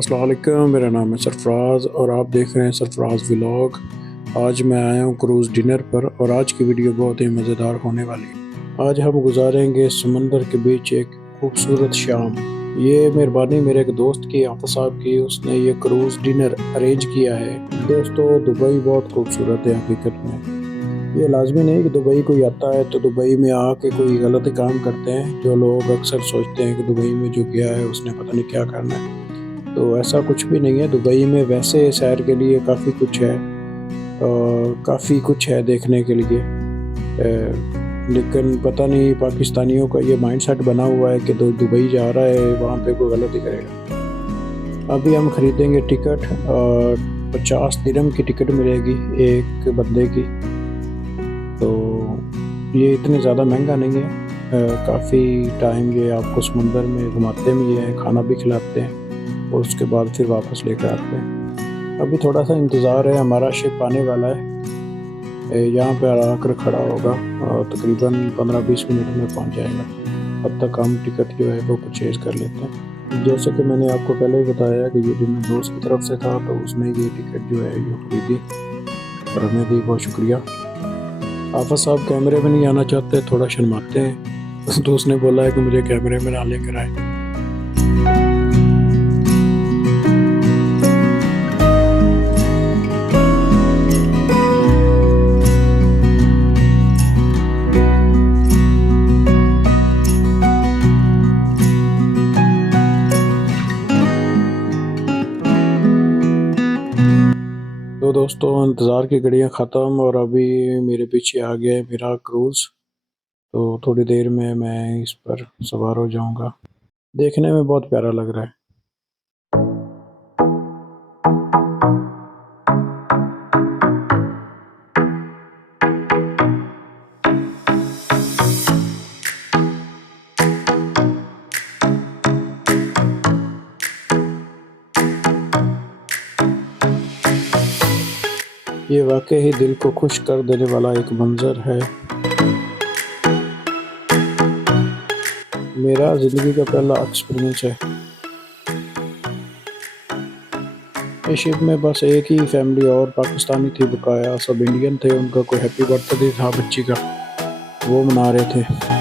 अस्सलाम वालेकुम, मेरा नाम है सरफराज़ और आप देख रहे हैं सरफराज़ व्लॉग। आज मैं आया हूँ क्रूज़ डिनर पर और आज की वीडियो बहुत ही मज़ेदार होने वाली है। आज हम गुजारेंगे समंदर के बीच एक खूबसूरत शाम। ये मेहरबानी मेरे एक दोस्त की, आफत साहब की, उसने ये क्रूज़ डिनर अरेंज किया है। दोस्तों, दुबई बहुत खूबसूरत है हकीकत में। ये लाजमी नहीं कि दुबई कोई आता है तो दुबई में आके कोई गलत काम करते हैं। जो लोग अक्सर सोचते हैं कि दुबई में जो गया है उसने पता नहीं क्या करना है, तो ऐसा कुछ भी नहीं है। दुबई में वैसे सैर के लिए काफ़ी कुछ है, काफ़ी कुछ है देखने के लिए। लेकिन पता नहीं पाकिस्तानियों का ये माइंडसेट बना हुआ है कि दुबई जा रहा है वहाँ पे कोई गलती करेगा। अभी हम ख़रीदेंगे टिकट और 50 दिरहम की टिकट मिलेगी एक बंदे की। तो ये इतने ज़्यादा महंगा नहीं है। काफ़ी टाइम ये आपको समुंदर में घुमाते भी हैं, खाना भी खिलाते हैं और उसके बाद फिर वापस लेकर आते हैं। अभी थोड़ा सा इंतज़ार है, हमारा शिप आने वाला है। यहाँ पर आकर खड़ा होगा और तकरीबन 15-20 मिनट में पहुँच जाएगा। अब तक हम टिकट जो है वो परचेज़ कर लेते हैं। जैसे कि मैंने आपको पहले ही बताया कि ये मेरे दोस्त की तरफ से था, तो उसने ये टिकट जो है ये खरीदी और हमें दी, बहुत शुक्रिया। आफत साहब कैमरे में नहीं आना चाहते, थोड़ा शर्माते हैं, तो उसने बोला है कि मुझे कैमरे में ना लेकर आए। तो दोस्तों, इंतज़ार की घड़ियाँ ख़त्म और अभी मेरे पीछे आ गया है मेरा क्रूज़। तो थोड़ी देर में मैं इस पर सवार हो जाऊंगा। देखने में बहुत प्यारा लग रहा है। ये वाकई ही दिल को खुश कर देने वाला एक मंज़र है। मेरा ज़िंदगी का पहला एक्सपीरियंस है। इस शिप में बस एक ही फैमिली और पाकिस्तानी थी, बकाया सब इंडियन थे। उनका कोई हैप्पी बर्थडे था बच्ची का, वो मना रहे थे।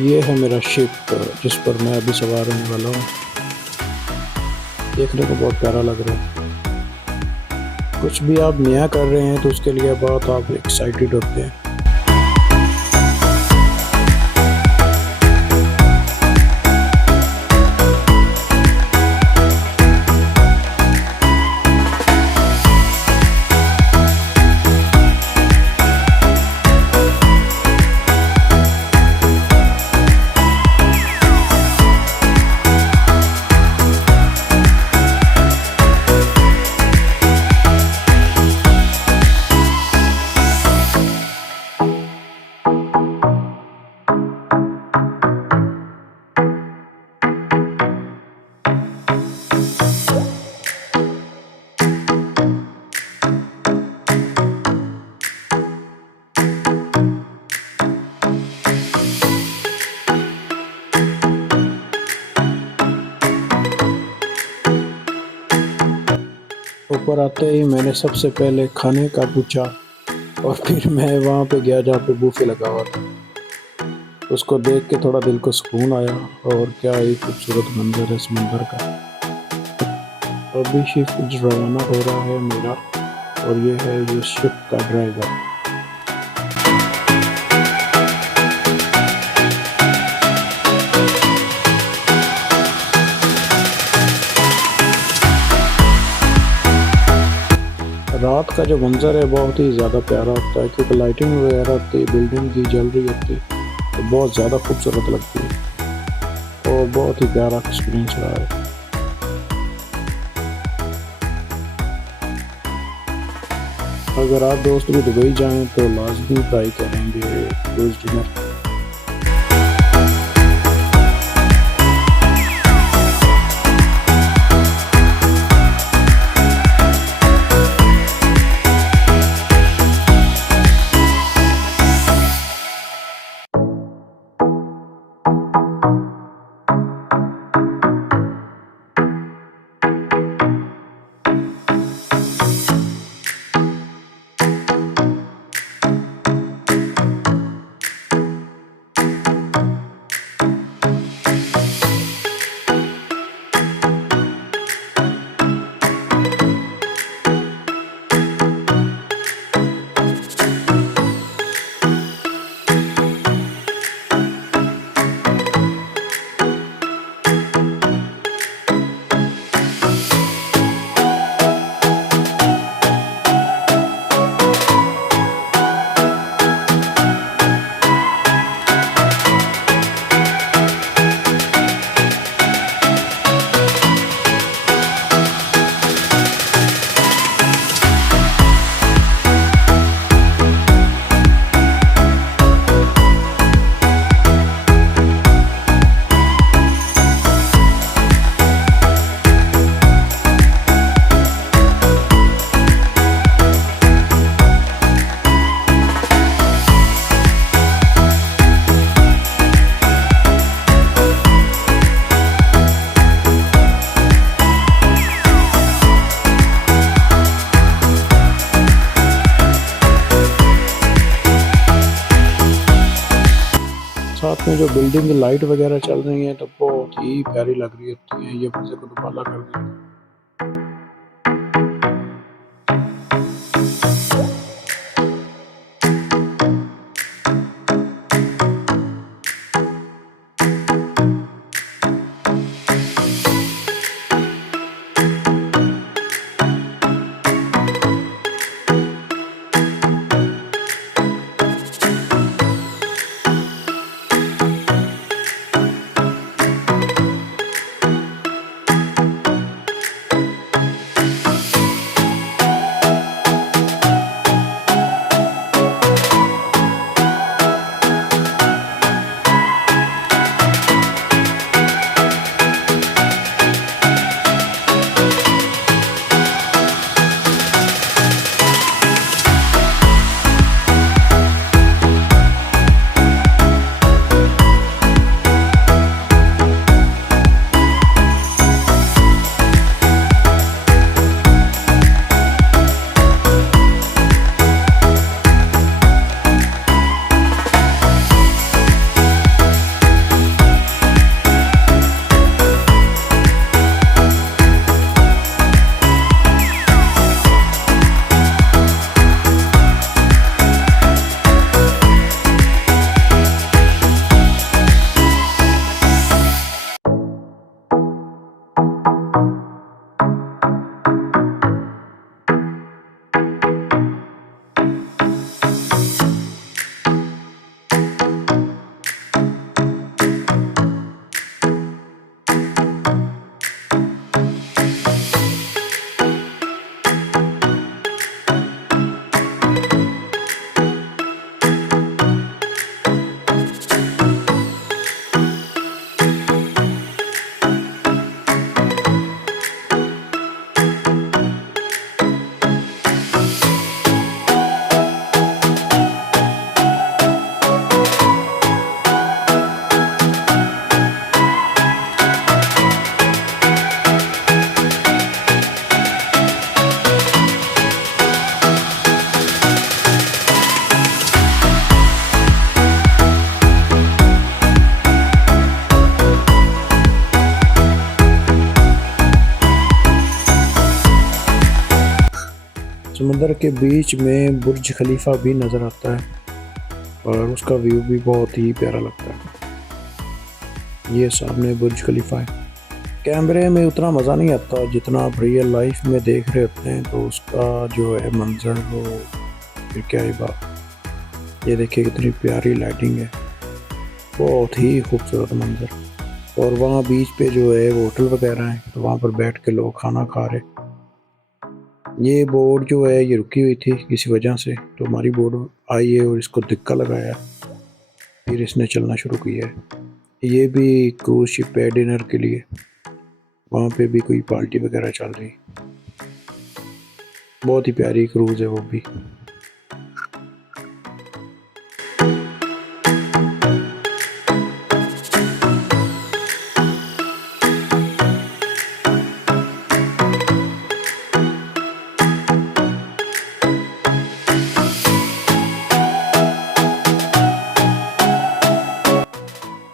ये है मेरा शिप जिस पर मैं अभी सवार होने वाला हूँ। देखने को बहुत प्यारा लग रहा है। कुछ भी आप नया कर रहे हैं तो उसके लिए बहुत आप एक्साइटेड होते हैं। ऊपर आते ही मैंने सबसे पहले खाने का पूछा और फिर मैं वहाँ पे गया जहाँ पे बूफे लगा हुआ था। उसको देख के थोड़ा दिल को सुकून आया और क्या ही खूबसूरत मंजर है समंदर का। अभी शिप रवाना हो रहा है मेरा और ये है ये शिप का ड्राइवर। रात का जो मंजर है बहुत ही ज़्यादा प्यारा होता है, क्योंकि लाइटिंग वगैरह होती है, बिल्डिंग की जल रही होती है, तो बहुत ज़्यादा खूबसूरत लगती है और बहुत ही प्यारा एक्सपीरियंस रहा है। अगर आप दोस्त भी दुबई जाएं तो लाजमी ट्राई करेंगे क्रूज़ डिनर। रात में जो बिल्डिंग की लाइट वगैरह चल रही हैं तो बहुत ही प्यारी लग रही होती हैं, ये मज़े को दुबाला कर देती हैं। समंदर के बीच में बुर्ज खलीफा भी नज़र आता है और उसका व्यू भी बहुत ही प्यारा लगता है। ये सामने बुर्ज खलीफा है। कैमरे में उतना मज़ा नहीं आता जितना आप रियल लाइफ में देख रहे होते हैं, तो उसका जो है मंजर वो फिर क्या ही बात। ये देखिए कितनी प्यारी लाइटिंग है, बहुत ही खूबसूरत मंजर। और वहाँ बीच पे जो है वो होटल वगैरह हैं, तो वहाँ पर बैठ के लोग खाना खा रहे। ये बोर्ड जो है ये रुकी हुई थी किसी वजह से, तो हमारी बोर्ड आई है और इसको धक्का लगाया, फिर इसने चलना शुरू किया है। ये भी क्रूज शिप है डिनर के लिए, वहाँ पे भी कोई पार्टी वगैरह चल रही। बहुत ही प्यारी क्रूज है वो भी।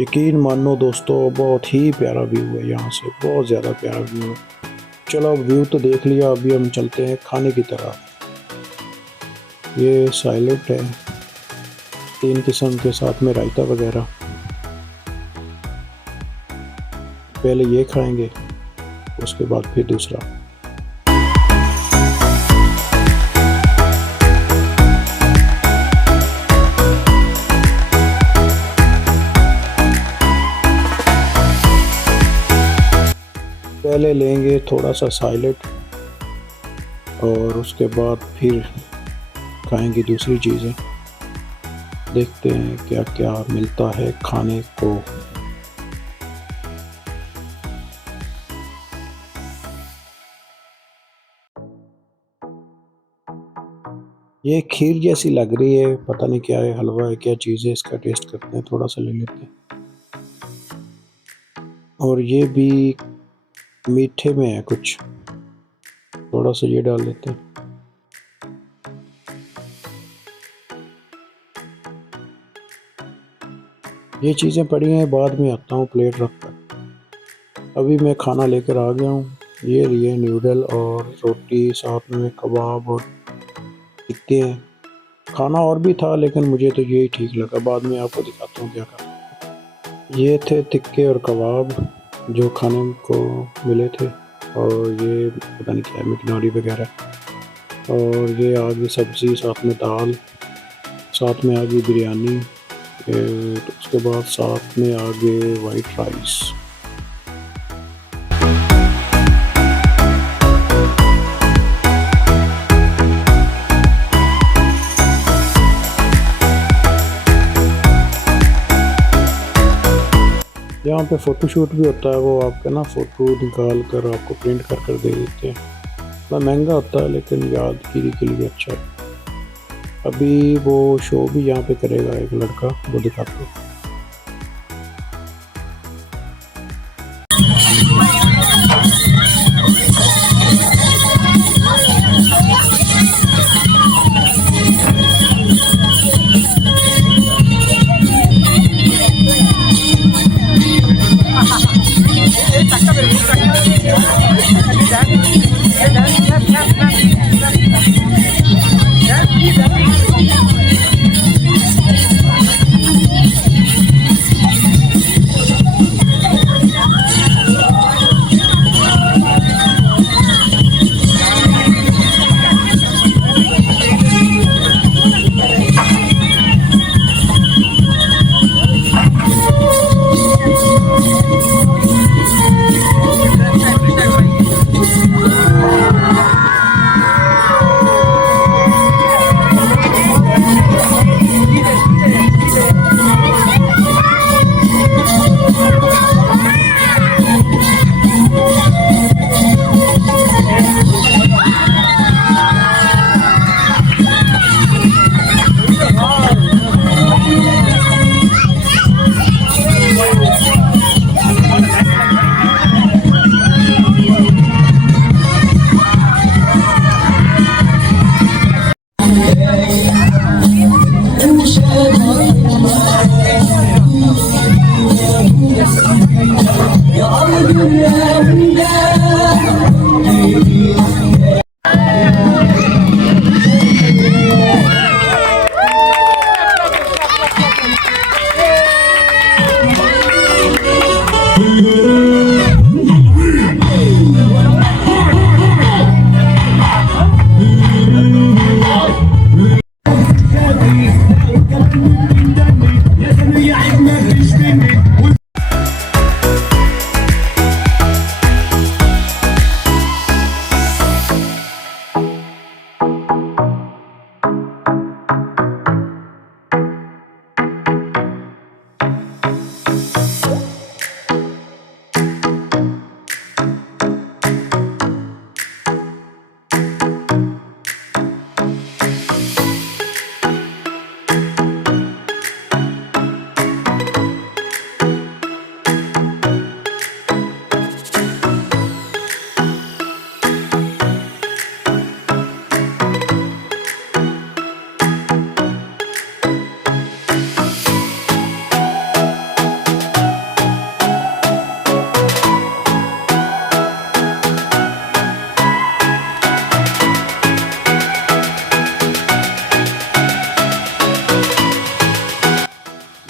यकीन मानो दोस्तों, बहुत ही प्यारा व्यू है यहाँ से, बहुत ज़्यादा प्यारा व्यू है। चलो अब व्यू तो देख लिया, अभी हम चलते हैं खाने की तरफ। ये साइलेंट है 3 किस्म के, साथ में रायता वगैरह। पहले ये खाएंगे, उसके बाद फिर दूसरा। पहले लेंगे थोड़ा सा साइलेंट और उसके बाद फिर खाएंगे दूसरी चीज़ें। देखते हैं क्या क्या मिलता है खाने को। ये खीर जैसी लग रही है, पता नहीं क्या है, हलवा है क्या चीज़ है, इसका टेस्ट करते हैं, थोड़ा सा ले लेते हैं। और ये भी मीठे में है कुछ, थोड़ा सा ये डाल लेते हैं। ये चीज़ें पड़ी हैं, बाद में आता हूँ प्लेट रख कर। अभी मैं खाना लेकर आ गया हूँ। ये लिए नूडल और रोटी, साथ में कबाब और टिक्के हैं। खाना और भी था लेकिन मुझे तो यही ठीक लगा। बाद में आपको दिखाता हूँ क्या था। ये थे टिक्के और कबाब जो खाने को मिले थे, और ये पता नहीं क्या मिकनारी वगैरह, और ये आ गई सब्ज़ी, साथ में दाल, साथ में आ गई बिरयानी, तो उसके बाद साथ में आ गए वाइट राइस। यहाँ पे फ़ोटो शूट भी होता है, वो आपका ना फ़ोटो निकाल कर आपको प्रिंट कर कर दे देते हैं। थोड़ा महंगा होता है लेकिन यादगिरी के लिए अच्छा है। अभी वो शो भी यहाँ पे करेगा एक लड़का, वो दिखाता हूँ।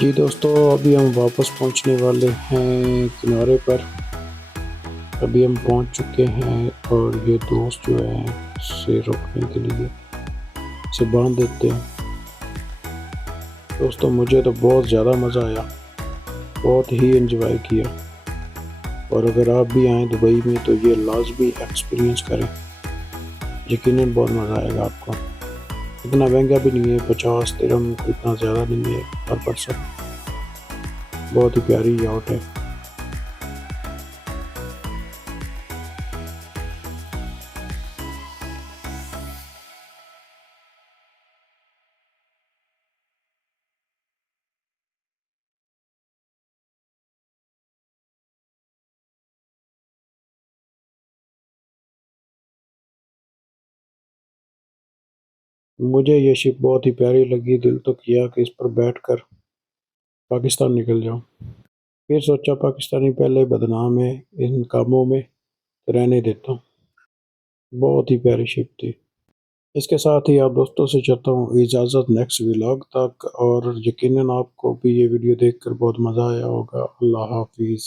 जी दोस्तों, अभी हम वापस पहुंचने वाले हैं किनारे पर। अभी हम पहुंच चुके हैं और ये दोस्त जो है इसे रोकने के लिए इसे बांध देते हैं। दोस्तों मुझे तो बहुत ज़्यादा मज़ा आया, बहुत ही एंजॉय किया, और अगर आप भी आएँ दुबई में तो ये लाजमी एक्सपीरियंस करें। यकीनन बहुत मज़ा आएगा आपको। इतना महंगा भी नहीं है, 50 दिरहम इतना ज़्यादा नहीं है पर पर्सन। बहुत ही प्यारी याट है। मुझे ये शिप बहुत ही प्यारी लगी, दिल तो किया कि इस पर बैठकर पाकिस्तान निकल जाऊँ। फिर सोचा पाकिस्तानी पहले बदनाम है इन कामों में, तो रहने देता हूँ। बहुत ही प्यारी शिप थी। इसके साथ ही आप दोस्तों से चाहता हूँ इजाज़त नेक्स्ट व्लॉग तक, और यकीनन आपको भी ये वीडियो देखकर बहुत मज़ा आया होगा। अल्लाह हाफिज़।